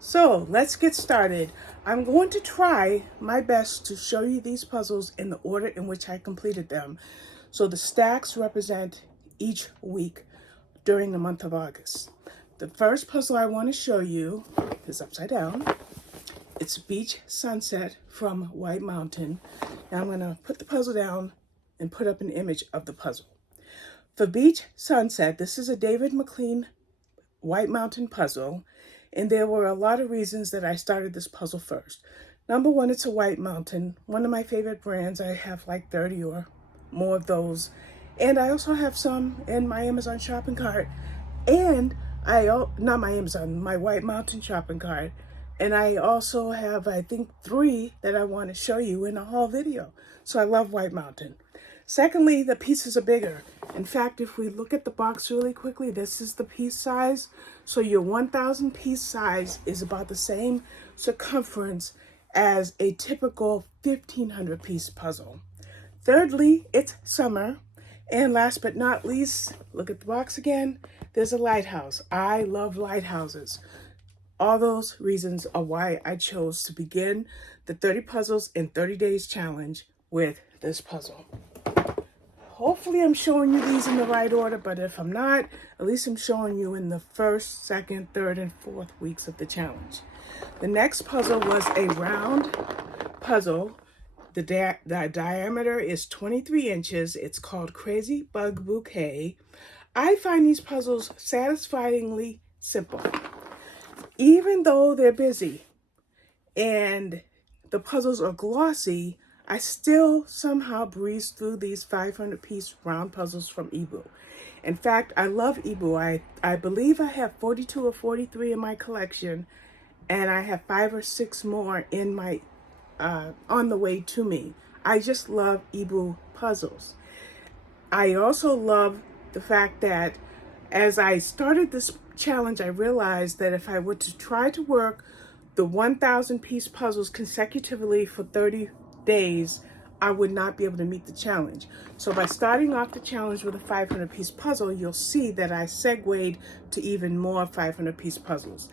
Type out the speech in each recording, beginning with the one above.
So let's get started. I'm going to try my best to show you these puzzles in the order in which I completed them. So the stacks represent each week during the month of August. The first puzzle I want to show you is upside down. It's Beach Sunset from White Mountain. Now I'm going to put the puzzle down and put up an image of the puzzle. For Beach Sunset, this is a David McLean White Mountain puzzle, and there were a lot of reasons that I started this puzzle first. Number one, it's a White Mountain, one of my favorite brands. I have like 30 or more of those, and I also have some in my Amazon shopping cart, and not my Amazon, my White Mountain shopping cart, and I also have, I think, 3 that I want to show you in a haul video. So I love White Mountain. Secondly, the pieces are bigger. In fact, if we look at the box really quickly, this is the piece size. So your 1,000 piece size is about the same circumference as a typical 1,500 piece puzzle. Thirdly, it's summer. And last but not least, look at the box again. There's a lighthouse. I love lighthouses. All those reasons are why I chose to begin the 30 puzzles in 30 days challenge with this puzzle. Hopefully I'm showing you these in the right order, but if I'm not, at least I'm showing you in the first, second, third, and fourth weeks of the challenge. The next puzzle was a round puzzle. The diameter is 23 inches. It's called Crazy Bug Bouquet. I find these puzzles satisfyingly simple. Even though they're busy and the puzzles are glossy, I still somehow breeze through these 500 piece round puzzles from Ebu. In fact, I love Ebu. I believe I have 42 or 43 in my collection, and I have 5 or 6 more in my on the way to me. I just love Ebu puzzles. I also love the fact that as I started this challenge, I realized that if I were to try to work the 1,000 piece puzzles consecutively for 30 days, I would not be able to meet the challenge. So by starting off the challenge with a 500 piece puzzle, you'll see that I segued to even more 500 piece puzzles.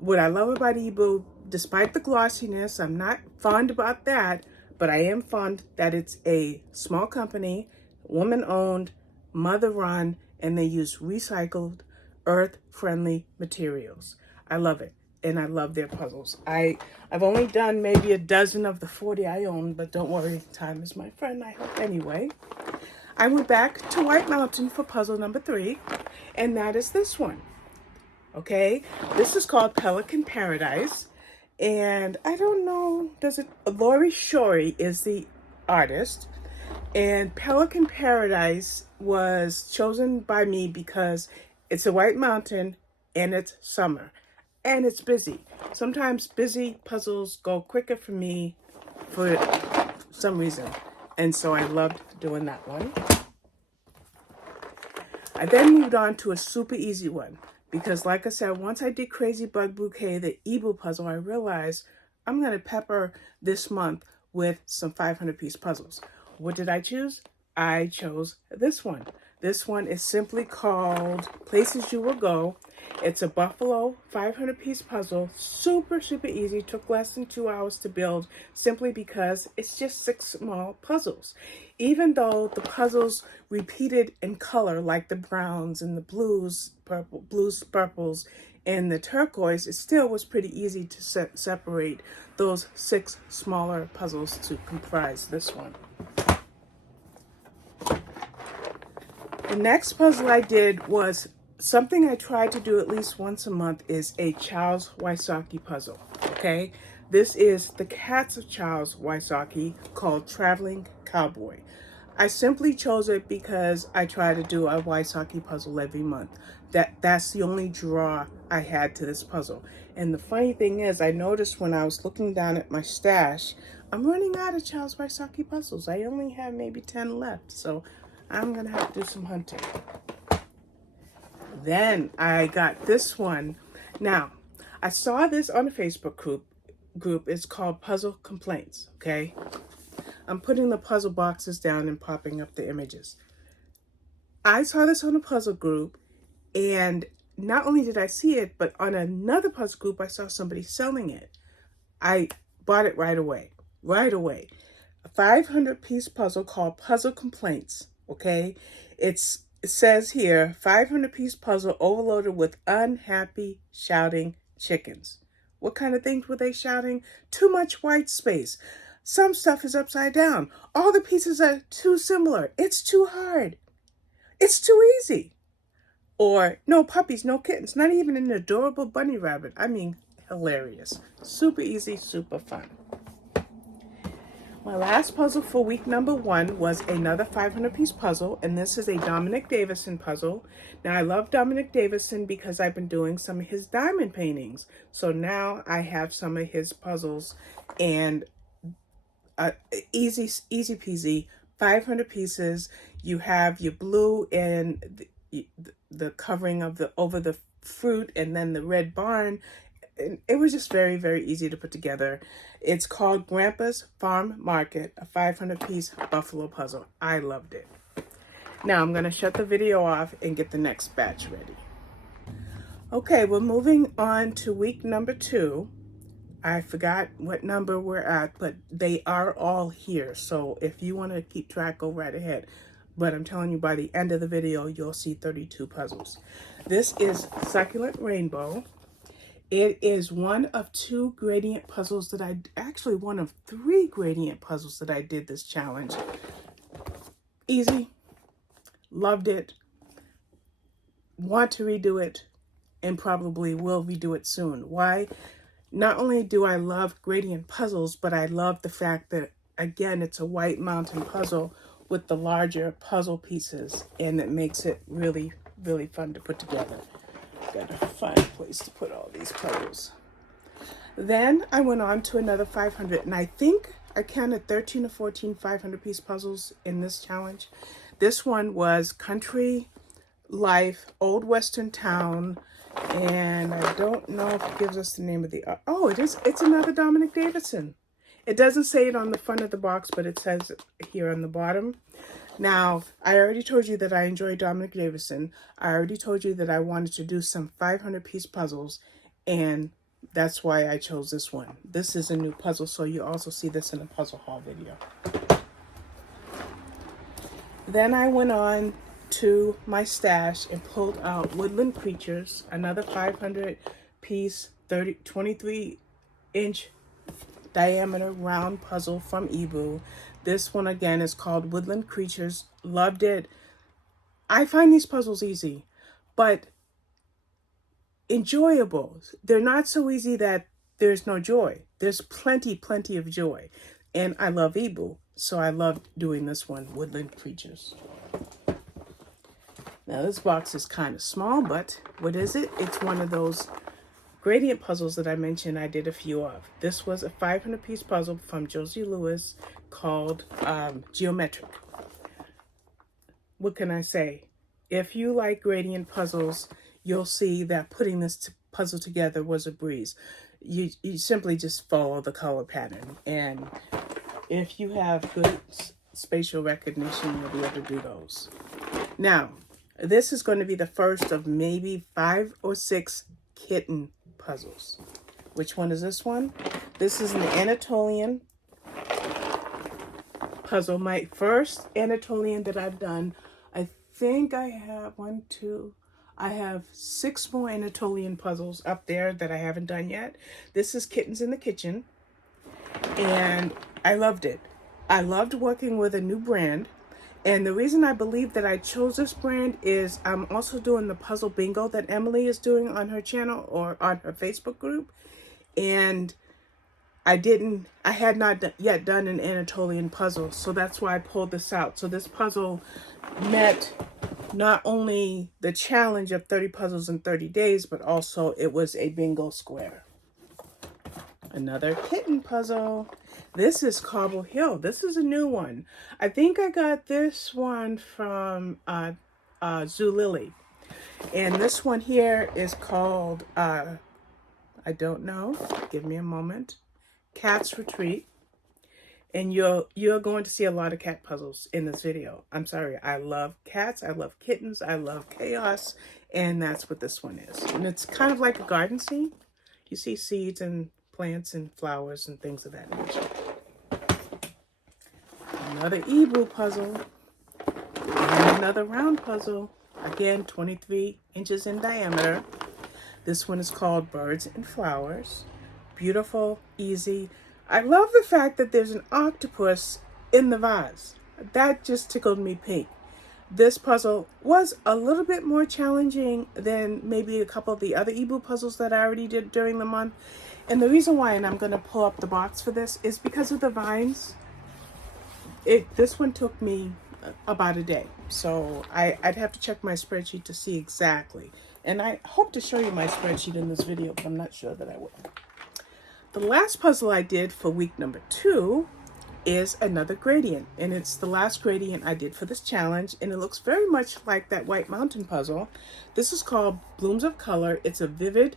What I love about Ebu, despite the glossiness, I'm not fond about that, but I am fond that it's a small company, woman-owned, mother-run, and they use recycled, earth-friendly materials. I love it, and I love their puzzles. I've only done maybe a dozen of the 40 I own, but don't worry, time is my friend, I hope anyway. I went back to White Mountain for puzzle number 3, and that is this one. Okay, this is called Pelican Paradise, and I don't know, Lori Shorey is the artist, and Pelican Paradise was chosen by me because it's a White Mountain and it's summer and it's busy. Sometimes busy puzzles go quicker for me for some reason, and so I loved doing that one. I then moved on to a super easy one because, like I said, once I did Crazy Bug Bouquet, the Ebu puzzle, I realized I'm going to pepper this month with some 500 piece puzzles. What did I choose? I chose this one. This one is simply called Places You Will Go. It's a Buffalo 500 piece puzzle. Super, super easy. Took less than 2 hours to build simply because it's just 6 small puzzles. Even though the puzzles repeated in color, like the browns and the blues, purples, and the turquoise, it still was pretty easy to separate those 6 smaller puzzles to comprise this one. The next puzzle I did was something I try to do at least once a month, is a Charles Wysocki puzzle, okay? This is the Cats of Charles Wysocki, called Traveling Cowboy. I simply chose it because I try to do a Wysocki puzzle every month. That's the only draw I had to this puzzle. And the funny thing is, I noticed when I was looking down at my stash, I'm running out of Charles Wysocki puzzles. I only have maybe 10 left, so I'm gonna have to do some hunting. Then I got this one. Now, I saw this on a Facebook group. It's called Puzzle Complaints, okay? I'm putting the puzzle boxes down and popping up the images. I saw this on a puzzle group, and not only did I see it, but on another puzzle group, I saw somebody selling it. I bought it right away, right away. A 500-piece puzzle called Puzzle Complaints, okay? It says here, 500-piece puzzle overloaded with unhappy, shouting chickens. What kind of things were they shouting? Too much white space. Some stuff is upside down. All the pieces are too similar. It's too hard. It's too easy. Or no puppies, no kittens, not even an adorable bunny rabbit. I mean, hilarious. Super easy, super fun. My last puzzle for week number 1 was another 500-piece puzzle, and this is a Dominic Davison puzzle. Now, I love Dominic Davison because I've been doing some of his diamond paintings. So now I have some of his puzzles, and easy peasy, 500 pieces. You have your blue and the covering of over the fruit, and then the red barn. And it was just very, very easy to put together. It's called Grandpa's Farm Market, a 500-piece buffalo puzzle. I loved it. Now I'm going to shut the video off and get the next batch ready. Okay, we're moving on to week number 2. I forgot what number we're at, but they are all here. So if you want to keep track, go right ahead. But I'm telling you, by the end of the video, you'll see 32 puzzles. This is Succulent Rainbow. It is one of 2 gradient puzzles that actually one of 3 gradient puzzles that I did this challenge. Easy. Loved it. Want to redo it, and probably will redo it soon. Why? Not only do I love gradient puzzles, but I love the fact that, again, it's a white mountain puzzle with the larger puzzle pieces, and it makes it really, really fun to put together. Gotta find a place to put all these puzzles. Then I went on to another 500, and I think I counted 13 or 14 500-piece puzzles in this challenge. This one was Country Life, Old Western Town, and I don't know if it gives us the name of the... Oh, it is. It's another Dominic Davison. It doesn't say it on the front of the box, but it says it here on the bottom. Now, I already told you that I enjoy Dominic Davison. I already told you that I wanted to do some 500-piece puzzles, and that's why I chose this one. This is a new puzzle, so you also see this in a puzzle haul video. Then I went on to my stash and pulled out Woodland Creatures, another 500-piece, 23-inch diameter round puzzle from Ebu. This one again is called Woodland Creatures. Loved it. I find these puzzles easy, but enjoyable. They're not so easy that there's no joy. There's plenty of joy. And I love Ebu, so I love doing this one, Woodland Creatures. Now this box is kind of small, but what is it? It's one of those gradient puzzles that I mentioned I did a few of. This was a 500-piece puzzle from Josie Lewis called Geometric. What can I say? If you like gradient puzzles, you'll see that putting this puzzle together was a breeze. You simply just follow the color pattern, and if you have good spatial recognition, you'll be able to do those. Now, this is going to be the first of maybe 5 or 6 kitten puzzles. Which one is this one? This is an Anatolian puzzle. My first Anatolian that I've done. I think I have I have 6 more Anatolian puzzles up there that I haven't done yet. This is Kittens in the Kitchen, and I loved it. I loved working with a new brand, and the reason I believe that I chose this brand is I'm also doing the puzzle bingo that Emily is doing on her channel or on her Facebook group, and I had not yet done an Anatolian puzzle, so that's why I pulled this out. So this puzzle met not only the challenge of 30 puzzles in 30 days, but also it was a bingo square. Another kitten puzzle. This is Cobble Hill. This is a new one. I think I got this one from Zulily. And this one here is called, I don't know, give me a moment, Cat's Retreat. And you're going to see a lot of cat puzzles in this video. I'm sorry, I love cats, I love kittens, I love chaos, And that's what this one is. And it's kind of like a garden scene. You see seeds and plants and flowers and things of that nature. Another Ebu puzzle. And another round puzzle. Again, 23 inches in diameter. This one is called Birds and Flowers. Beautiful, easy. I love the fact that there's an octopus in the vase. That just tickled me pink. This puzzle was a little bit more challenging than maybe a couple of the other Ebu puzzles that I already did during the month. And the reason why, and I'm going to pull up the box for this, is because of the vines. This one took me about a day. So I'd have to check my spreadsheet to see exactly. And I hope to show you my spreadsheet in this video, but I'm not sure that I will. The last puzzle I did for week number 2 is another gradient. And it's the last gradient I did for this challenge. And it looks very much like that White Mountain puzzle. This is called Blooms of Color. It's a vivid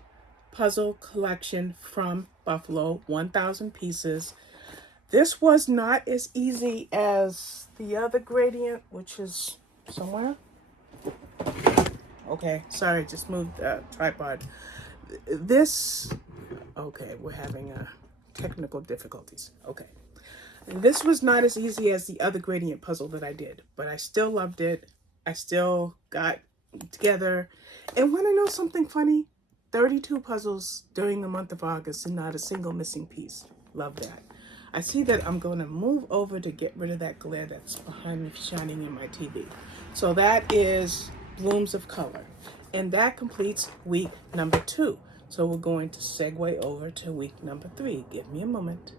puzzle collection from Buffalo, 1,000 pieces. This was not as easy as the other gradient, which is somewhere. Okay, sorry, just moved the tripod. Okay, we're having technical difficulties. Okay. This was not as easy as the other gradient puzzle that I did, but I still loved it. I still got together. And want to know something funny? 32 puzzles during the month of August and not a single missing piece. Love that. I see that I'm going to move over to get rid of that glare that's behind me shining in my TV. So that is Blooms of Color. And that completes week number 2. So we're going to segue over to week number 3. Give me a moment.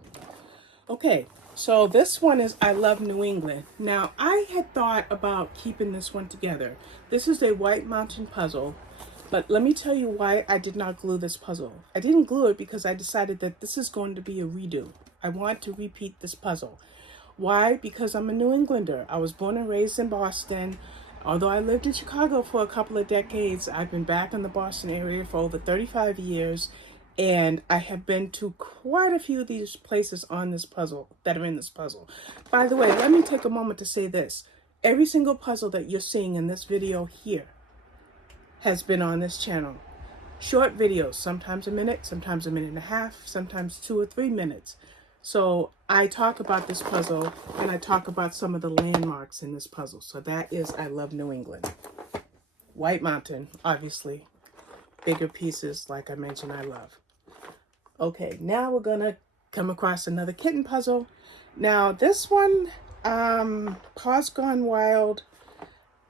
Okay, so this one is I Love New England. Now, I had thought about keeping this one together. This is a White Mountain puzzle. But let me tell you why I did not glue this puzzle. I didn't glue it because I decided that this is going to be a redo. I want to repeat this puzzle. Why? Because I'm a New Englander. I was born and raised in Boston. Although I lived in Chicago for a couple of decades, I've been back in the Boston area for over 35 years. And I have been to quite a few of these places on this puzzle, that are in this puzzle. By the way, let me take a moment to say this. Every single puzzle that you're seeing in this video here has been on this channel. Short videos, sometimes a minute, sometimes a minute and a half, sometimes 2 or 3 minutes. So I talk about this puzzle and I talk about some of the landmarks in this puzzle. So that is I Love New England. White Mountain, obviously. Bigger pieces, like I mentioned, I love. Okay, now we're going to come across another kitten puzzle. Now this one, Paws Gone Wild.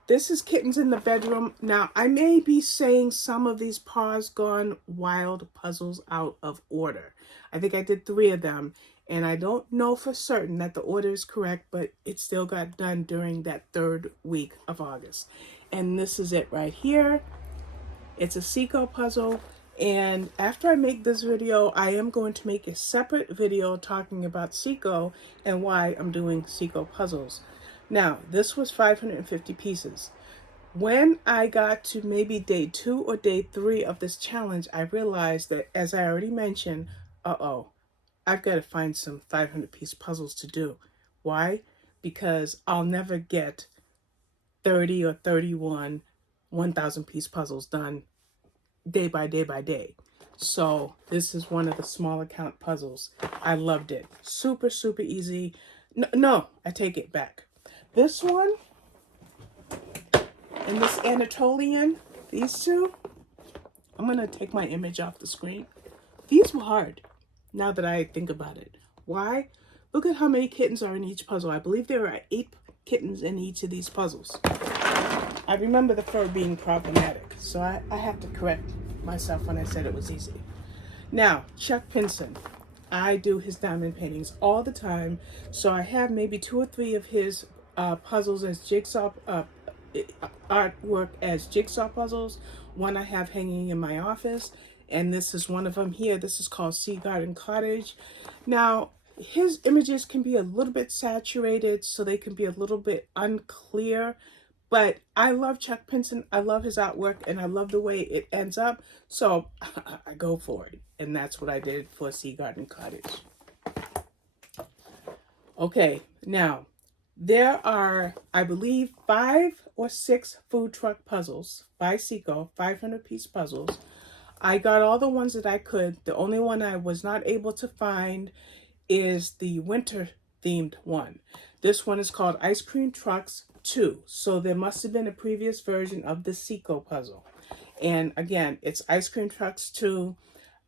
This is Kittens in the Bedroom. Now, I may be saying some of these Paws Gone Wild puzzles out of order. I think I did 3 of them, and I don't know for certain that the order is correct, but it still got done during that 3rd week of August. And this is it right here. It's a Seiko puzzle, and after I make this video, I am going to make a separate video talking about Seiko and why I'm doing Seiko puzzles. Now, this was 550 pieces. When I got to maybe day 2 or day 3 of this challenge, I realized that, as I already mentioned, I've got to find some 500-piece puzzles to do. Why? Because I'll never get 30 or 31 1,000-piece puzzles done day by day by day. So this is one of the smaller count puzzles. I loved it. Super, super easy. No, I take it back. This one and this Anatolian, these two, I'm going to take my image off the screen. These were hard, now that I think about it. Why? Look at how many kittens are in each puzzle. I believe there are 8 kittens in each of these puzzles. I remember the fur being problematic, so I have to correct myself when I said it was easy. Now, Chuck Pinson. I do his diamond paintings all the time, so I have maybe 2 or 3 of his puzzles as jigsaw, artwork as jigsaw puzzles. One I have hanging in my office, and this is one of them here. This is called Sea Garden Cottage. Now, his images can be a little bit saturated, so they can be a little bit unclear. But I love Chuck Pinson. I love his artwork, and I love the way it ends up. So I go for it. And that's what I did for Sea Garden Cottage. Okay, now, There are, I believe, 5 or 6 food truck puzzles by Seiko, 500-piece puzzles. I got all the ones that I could. The only one I was not able to find is the winter themed one. This one is called Ice Cream Trucks 2. So there must have been a previous version of the Seiko puzzle. And again, it's Ice Cream Trucks 2.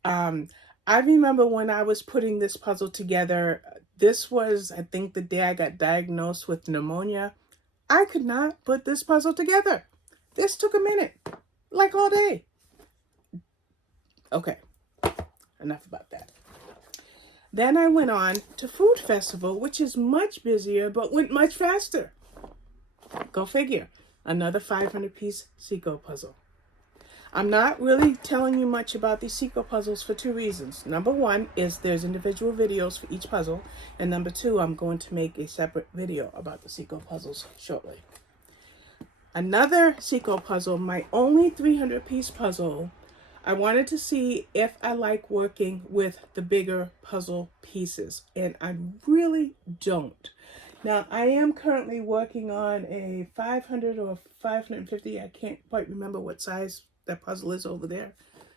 I remember when I was putting this puzzle together, this was, I think, the day I got diagnosed with pneumonia. I could not put this puzzle together. This took a minute, like all day. Okay, enough about that. Then I went on to Food Festival, which is much busier, but went much faster. Go figure. Another 500-piece Seiko puzzle. I'm not really telling you much about these Seiko puzzles for 2 reasons. Number 1 is there's individual videos for each puzzle. And number 2, I'm going to make a separate video about the Seiko puzzles shortly. Another Seiko puzzle, my only 300-piece puzzle, I wanted to see if I like working with the bigger puzzle pieces. And I really don't. Now, I am currently working on a 500 or 550. I can't quite remember what size that puzzle is over there.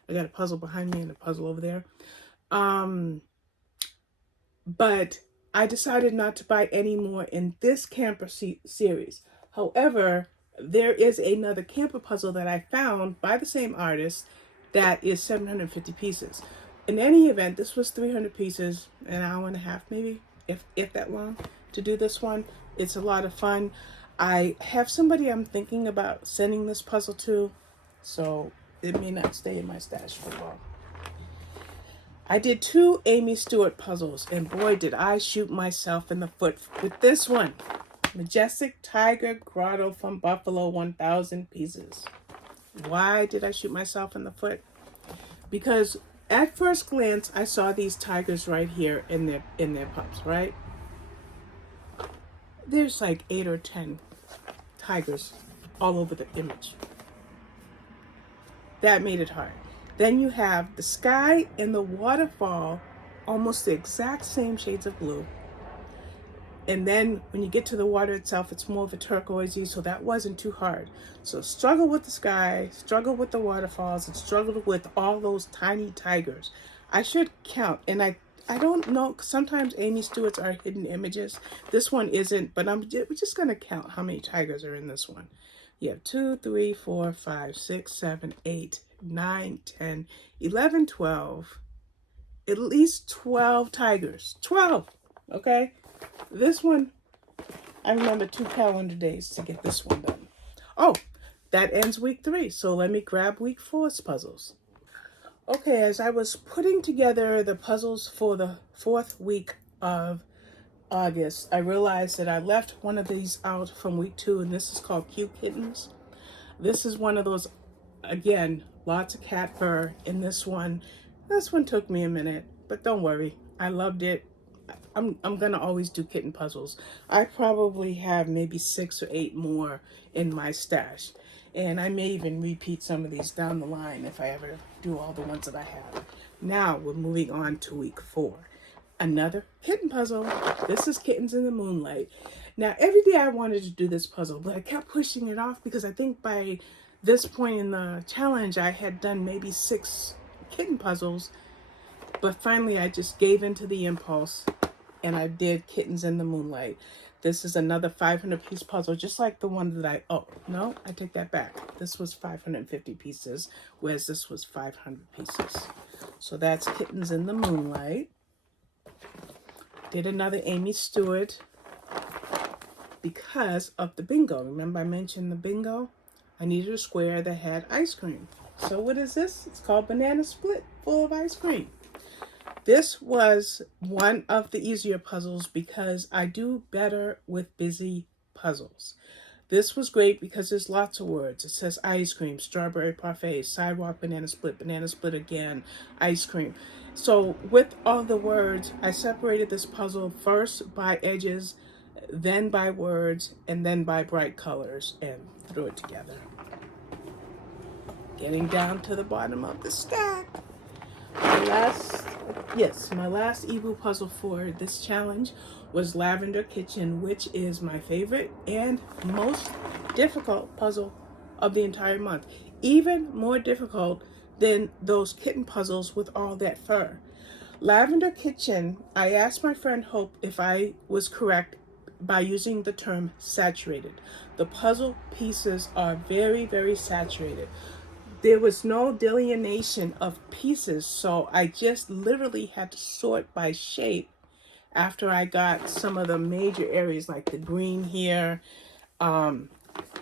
I got a puzzle behind me and a puzzle over there. But I decided not to buy any more in this camper series. However, there is another camper puzzle that I found by the same artist that is 750 pieces. In any event, this was 300 pieces, an hour and a half maybe, if that long, to do this one. It's a lot of fun. I have somebody I'm thinking about sending this puzzle to, so it may not stay in my stash for long. I did 2 Amy Stewart puzzles, and boy, did I shoot myself in the foot with this one. Majestic Tiger Grotto from Buffalo, 1,000 pieces. Why did I shoot myself in the foot? Because at first glance, I saw these tigers right here in their pups, right? There's like 8 or 10 tigers all over the image. That made it hard. Then you have the sky and the waterfall, almost the exact same shades of blue. And then when you get to the water itself, it's more of a turquoisey, so that wasn't too hard. So struggle with the sky, struggle with the waterfalls, and struggled with all those tiny tigers. I should count, and I don't know, sometimes Amy Stewart's are hidden images. This one isn't, but we're just going to count how many tigers are in this one. You have 2, 3, 4, 5, 6, 7, 8, 9, 10, 11, 12. At least 12 tigers. 12, okay? This one, I remember 2 calendar days to get this one done. Oh, that ends week 3, so let me grab week 4's puzzles. Okay, as I was putting together the puzzles for the 4th week of August, I realized that I left one of these out from week 2, and this is called Cute Kittens. This is one of those, again, lots of cat fur in this one. This one took me a minute, but don't worry, I loved it. I'm gonna always do kitten puzzles. I probably have maybe 6 or 8 more in my stash. And I may even repeat some of these down the line if I ever do all the ones that I have. Now we're moving on to week 4. Another kitten puzzle. This is Kittens in the Moonlight. Now every day I wanted to do this puzzle, but I kept pushing it off because I think by this point in the challenge I had done maybe 6 kitten puzzles. But finally I just gave into the impulse and I did Kittens in the Moonlight. This is another 500-piece puzzle, just like the one that oh, no, I take that back. This was 550 pieces, whereas this was 500 pieces. So that's Kittens in the Moonlight. Did another Amy Stewart because of the bingo. Remember I mentioned the bingo? I needed a square that had ice cream. So what is this? It's called Banana Split, full of ice cream. This was one of the easier puzzles because I do better with busy puzzles. This was great because there's lots of words. It says ice cream, strawberry parfait, sidewalk, banana split again, ice cream. So with all the words, I separated this puzzle first by edges, then by words, and then by bright colors, and threw it together. Getting down to the bottom of the stack. The last Yes, my last Ebu puzzle for this challenge was Lavender Kitchen, which is my favorite and most difficult puzzle of the entire month. Even more difficult than those kitten puzzles with all that fur. Lavender Kitchen, I asked my friend Hope if I was correct by using the term saturated. The puzzle pieces are very, very saturated. There was no delineation of pieces, so I just literally had to sort by shape after I got some of the major areas like the green here,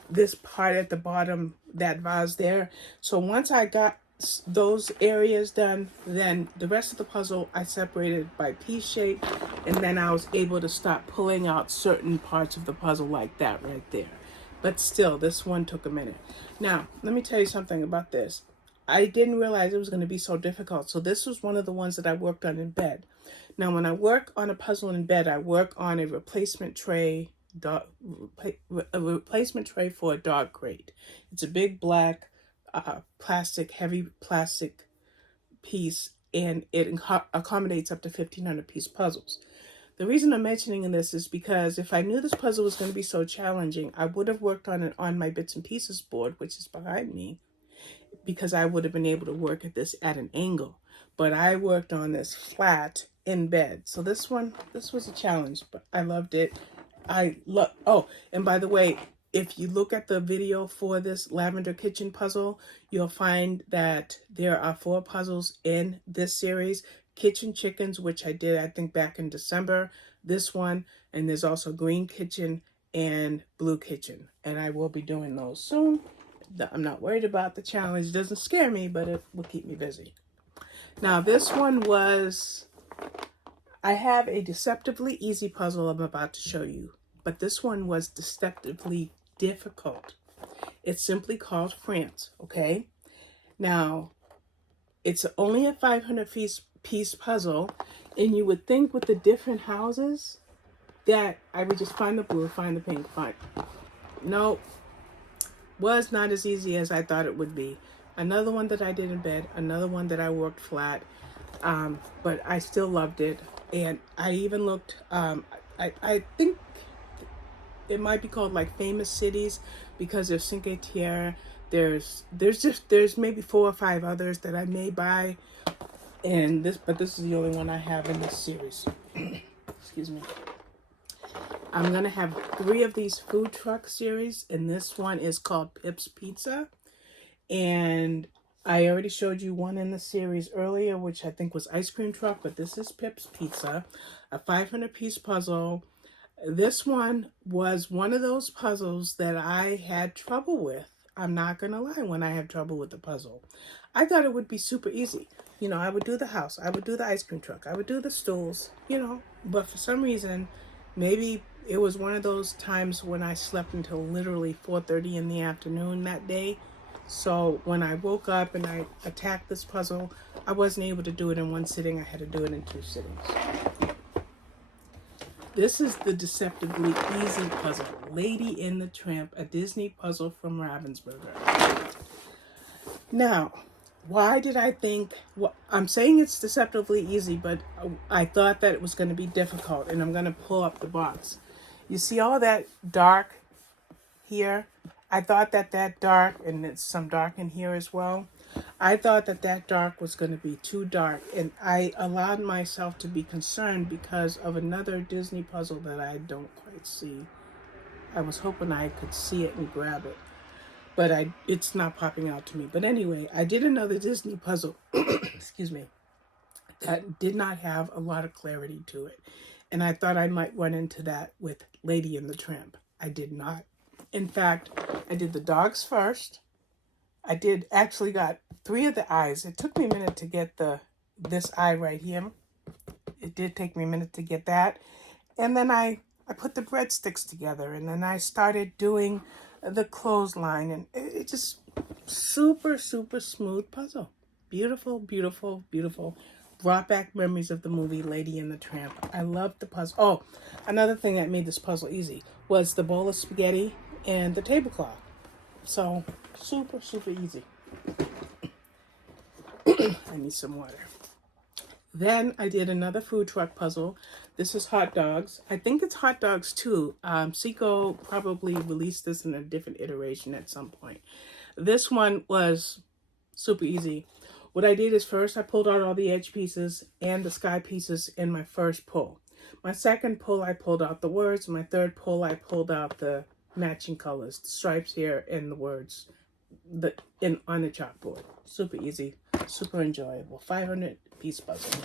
this part at the bottom, that vase there. So once I got those areas done, then the rest of the puzzle I separated by piece shape, and then I was able to start pulling out certain parts of the puzzle like that right there. But still, this one took a minute. Now, let me tell you something about this. I didn't realize it was going to be so difficult. So this was one of the ones that I worked on in bed. Now, when I work on a puzzle in bed, I work on a replacement tray, a replacement tray for a dog crate. It's a big black plastic, heavy plastic piece, and it accommodates up to 1,500 piece puzzles. The reason I'm mentioning this is because if I knew this puzzle was going to be so challenging, I would have worked on it on my bits and pieces board, which is behind me, because I would have been able to work at this at an angle. But I worked on this flat in bed. So this was a challenge, but I loved it. Oh, and by the way, if you look at the video for this Lavender Kitchen puzzle, you'll find that there are 4 puzzles in this series. Kitchen Chickens, which I did, I think, back in December. This one, and there's also Green Kitchen and Blue Kitchen. And I will be doing those soon. I'm not worried about the challenge. It doesn't scare me, but it will keep me busy. Now, this one was... I have a deceptively easy puzzle I'm about to show you, but this one was deceptively difficult. It's simply called France, okay? Now, it's only a 500 piece puzzle, and you would think with the different houses that I would just find the blue, find the pink, find... Nope. Was not as easy as I thought it would be. Another one that I did in bed, another one that I worked flat, but I still loved it. And I even looked, I think it might be called like famous cities, because there's Cinque Terre, there's maybe 4 or 5 others that I may buy, and but this is the only one I have in this series. Excuse me. I'm going to have 3 of these food truck series, and this one is called Pip's Pizza. And I already showed you one in the series earlier, which I think was Ice Cream Truck, but this is Pip's Pizza, a 500 piece puzzle. This one was one of those puzzles that I had trouble with. I'm not going to lie, when I have trouble with the puzzle. I thought it would be super easy. You know, I would do the house, I would do the ice cream truck, I would do the stools, you know, but for some reason, maybe it was one of those times when I slept until literally 4:30 in the afternoon that day. So when I woke up and I attacked this puzzle, I wasn't able to do it in one sitting. I had to do it in 2 sittings. This is the deceptively easy puzzle, Lady in the Tramp, a Disney puzzle from Ravensburger. Now, why did I think... Well, I'm saying it's deceptively easy, but I thought that it was going to be difficult, and I'm going to pull up the box. You see all that dark here? I thought that dark, and it's some dark in here as well. I thought that dark was going to be too dark, and I allowed myself to be concerned because of another Disney puzzle that I don't quite see. I was hoping I could see it and grab it, but it's not popping out to me. But anyway, I did another Disney puzzle, excuse me, that did not have a lot of clarity to it. And I thought I might run into that with Lady and the Tramp. I did not. In fact, I did the dogs first. I actually got 3 of the eyes. It took me a minute to get this eye right here. It did take me a minute to get that. And then I put the breadsticks together, and then I started doing the clothesline, and it just super, super smooth puzzle. Beautiful, beautiful, beautiful. Brought back memories of the movie Lady and the Tramp. I loved the puzzle. Oh, another thing that made this puzzle easy was the bowl of spaghetti and the tablecloth. So, super, super easy. I need some water. Then I did another food truck puzzle. This is hot dogs. I think it's hot dogs too. Seiko probably released this in a different iteration at some point. This one was super easy. What I did is first I pulled out all the edge pieces and the sky pieces in my first pull. My second pull I pulled out the words. My third pull I pulled out the matching colors, the stripes here and the words on the chalkboard. Super easy, super enjoyable. 500 piece puzzle.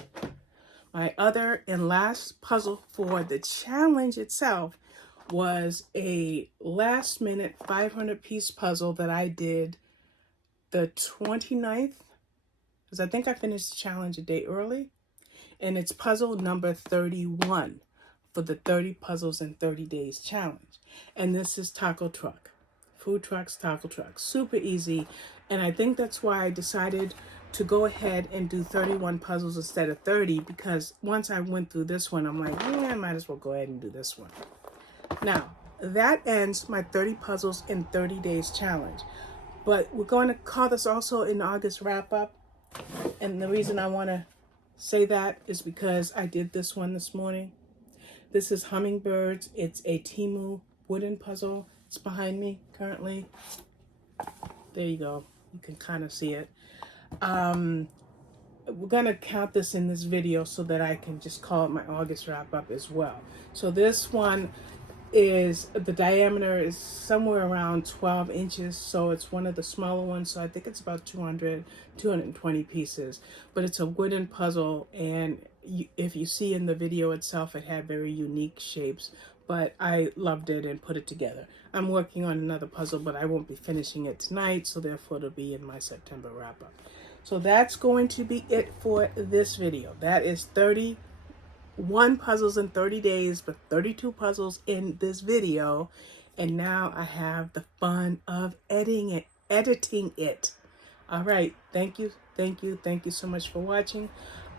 My other and last puzzle for the challenge itself was a last minute 500 piece puzzle that I did the 29th, because I think I finished the challenge a day early, and it's puzzle number 31 for the 30 puzzles in 30 days challenge. And this is taco truck, food trucks, taco trucks, super easy. And I think that's why I decided to go ahead and do 31 puzzles instead of 30, because once I went through this one, I'm like, yeah, I might as well go ahead and do this one. Now, that ends my 30 puzzles in 30 days challenge. But we're going to call this also an August wrap-up. And the reason I want to say that is because I did this one this morning. This is hummingbirds. It's a Temu wooden puzzle. It's behind me currently. There you go. You can kind of see it. We're going to count this in this video so that I can just call it my August wrap-up as well. So this one is, the diameter is somewhere around 12 inches, so it's one of the smaller ones, so I think it's about 220 pieces, but it's a wooden puzzle, and if you see in the video itself, it had very unique shapes, but I loved it and put it together. I'm working on another puzzle, but I won't be finishing it tonight, so therefore it'll be in my September wrap-up. So that's going to be it for this video. That is 31 puzzles in 30 days, but 32 puzzles in this video. And now I have the fun of editing it. All right. Thank you so much for watching.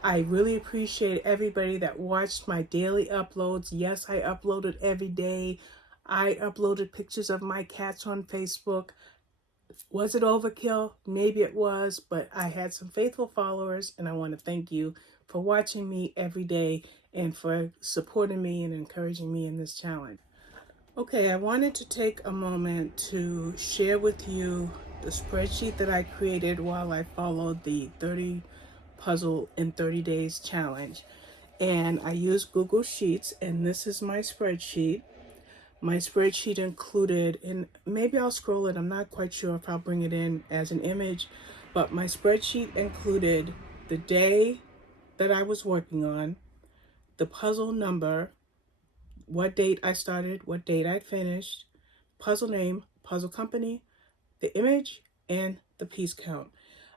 I really appreciate everybody that watched my daily uploads. Yes, I uploaded every day. I uploaded pictures of my cats on Facebook. Was it overkill? Maybe it was, but I had some faithful followers, and I want to thank you for watching me every day and for supporting me and encouraging me in this challenge. Okay, I wanted to take a moment to share with you the spreadsheet that I created while I followed the 30 puzzle in 30 days challenge. And I used Google Sheets, and this is my spreadsheet. My spreadsheet included, and maybe I'll scroll it, I'm not quite sure if I'll bring it in as an image, but my spreadsheet included the day that I was working on, the puzzle number, what date I started, what date I finished, puzzle name, puzzle company, the image, and the piece count.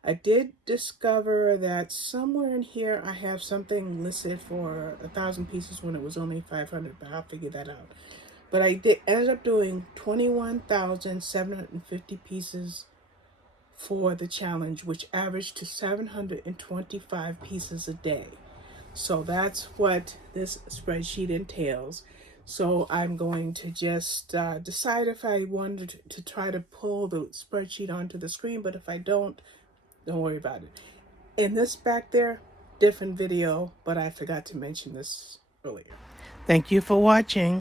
I did discover that somewhere in here I have something listed for 1,000 pieces when it was only 500, but I'll figure that out. But I ended up doing 21,750 pieces for the challenge, which averaged to 725 pieces a day. So that's what this spreadsheet entails. So I'm going to just decide if I wanted to try to pull the spreadsheet onto the screen, but if I don't worry about it. And this back there, different video, but I forgot to mention this earlier. Thank you for watching.